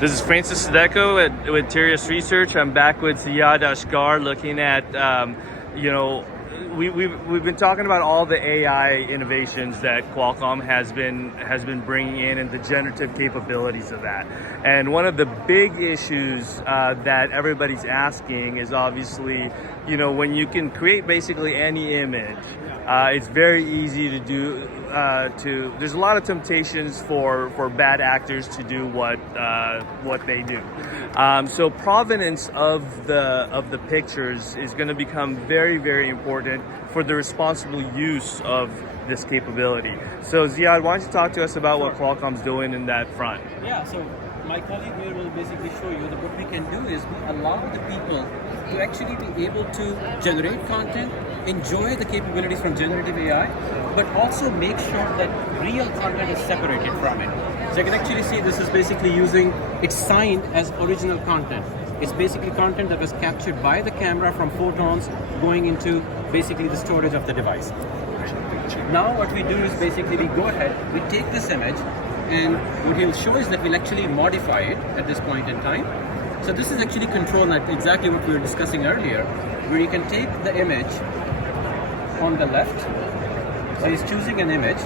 This is Francis Sideco with TIRIAS Research. I'm back with Ziad Asghar looking at, we've been talking about all the AI innovations that Qualcomm has been bringing in and the generative capabilities of that. And one of the big issues that everybody's asking is obviously, when you can create basically any image, it's very easy to do. There's a lot of temptations for bad actors to do what they do. So provenance of the pictures is going to become very, very important for the responsible use of this capability. So Ziad, why don't you talk to us about what Qualcomm's doing in that front? Yeah, so my colleague here will basically show you that what we can do is we allow the people to actually be able to generate content, enjoy the capabilities from generative AI, but also make sure that real content is separated from it. So you can actually see this is basically it's signed as original content. It's basically content that was captured by the camera from photons going into basically the storage of the device. Now what we do is basically we go ahead, we take this image, and what he'll show is that we'll actually modify it at this point in time. So this is actually control, like exactly what we were discussing earlier, where you can take the image on the left. So he's choosing an image.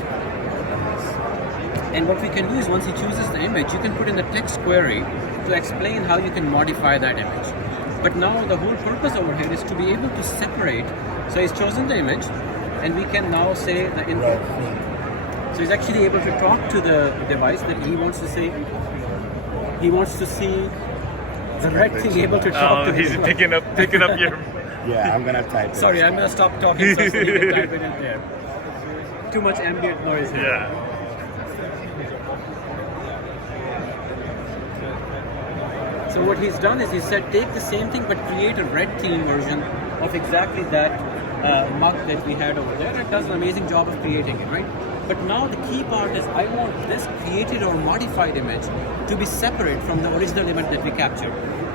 And what we can do is once he chooses the image, you can put in the text query to explain how you can modify that image. But now the whole purpose over here is to be able to separate. So he's chosen the image, and we can now say the input. So he's actually able to talk to the device that he wants to say. He wants to see the red thing able to talk to he's him. picking up your... Yeah, I'm gonna type it. Sorry, I'm gonna stop talking so you can type it in there. Too much ambient noise here. Yeah. So what he's done is he said take the same thing but create a red theme version of exactly that mug that we had over there. It does an amazing job of creating it, right? But now the key part is I want this created or modified image to be separate from the original image that we captured.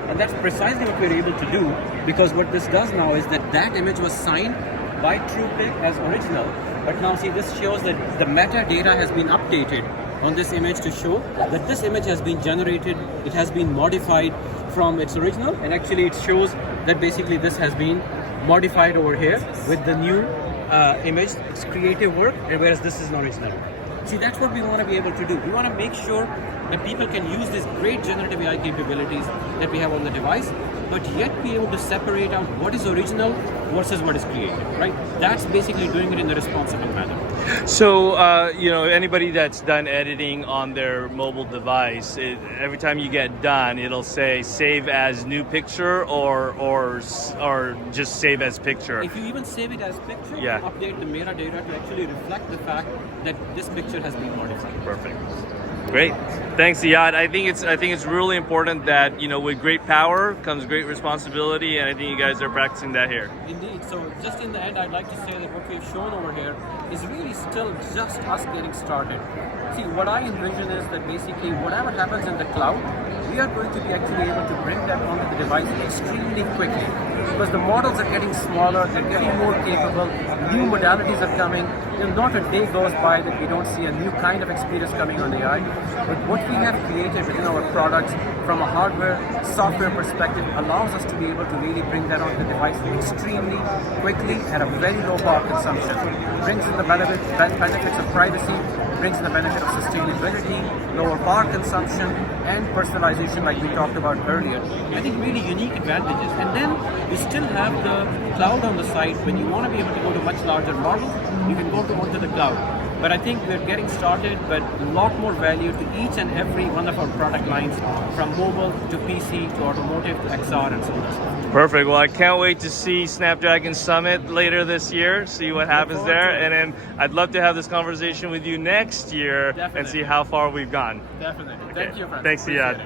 And that's precisely what we're able to do, because what this does now is that image was signed by TruePic as original. But now see, this shows that the metadata has been updated on this image to show that this image has been generated, it has been modified from its original, and actually it shows that basically this has been modified over here with the new image. It's creative work, and whereas this is an original. See, that's what we want to be able to do. We want to make sure that people can use these great generative AI capabilities that we have on the device, but yet be able to separate out what is original versus what is created, right? That's basically doing it in the responsible manner. So, anybody that's done editing on their mobile device, every time you get done, it'll say save as new picture or just save as picture. If you even save it as picture, yeah, update the metadata to actually reflect the fact that this picture has been modified. Perfect. Great. Thanks, Ziad. I think it's really important that, with great power comes great responsibility, and I think you guys are practicing that here. Indeed. So just in the end, I'd like to say that what we've shown over here is really still just us getting started. See, what I envision is that basically whatever happens in the cloud, we are going to be actually able to bring that onto the device extremely quickly, because the models are getting smaller, they're getting more capable, new modalities are coming. Not a day goes by that we don't see a new kind of experience coming on AI. But what we have created within our products from a hardware, software perspective allows us to be able to really bring that onto the device extremely quickly at a very low power consumption. Brings in the benefits of privacy, brings in the benefit of sustainability, lower power consumption, and personalization like we talked about earlier. I think really unique advantages. And then we still have the cloud on the side. When you want to be able to go to much larger models, you can go onto the cloud. But I think we're getting started, but a lot more value to each and every one of our product lines, from mobile to PC to automotive to XR and so on. Perfect. Well, I can't wait to see Snapdragon Summit later this year, see what happens there. And then I'd love to have this conversation with you next year. Definitely. And see how far we've gone. Definitely. Okay. Thank you, friend. Thanks, Ziad.